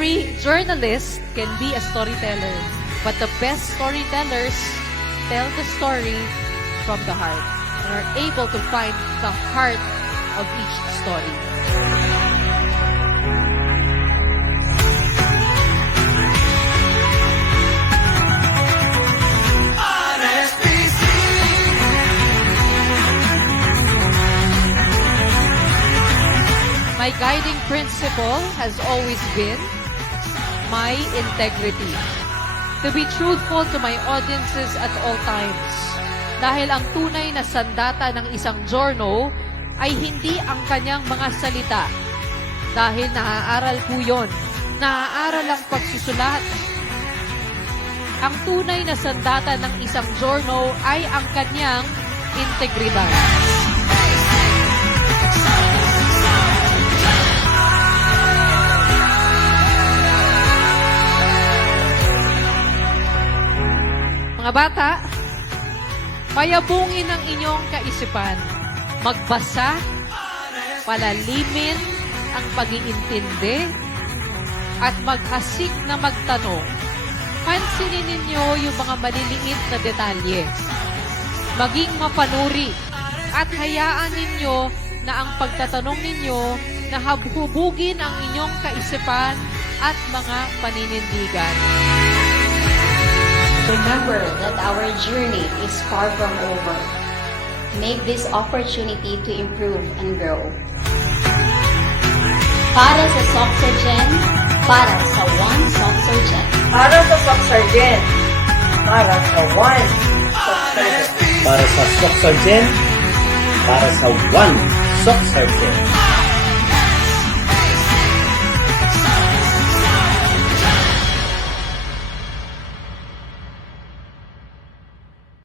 every journalist can be a storyteller, but the best storytellers tell the story from the heart and are able to find the heart of each story. My guiding principle has always been my integrity. To be truthful to my audiences at all times. Dahil ang tunay na sandata ng isang journal ay hindi ang kanyang mga salita. Dahil naaaral po yun. Naaaral ang pagsusulat. Ang tunay na sandata ng isang journal ay ang kanyang integridad. Mga bata, payabungin ang inyong kaisipan. Magbasa, palalimin ang pag-iintindi, at maghasik na magtanong. Pansinin ninyo yung mga maliliit na detalye. Maging mapanuri at hayaan ninyo na ang pagtatanong ninyo na hubugin ang inyong kaisipan at mga paninindigan. Remember that our journey is far from over. Make this opportunity to improve and grow. Para sa Soxergen, para sa One Soxergen. Para sa Soxergen, para sa One Soxergen. Para sa Soxergen, para sa One Soxergen.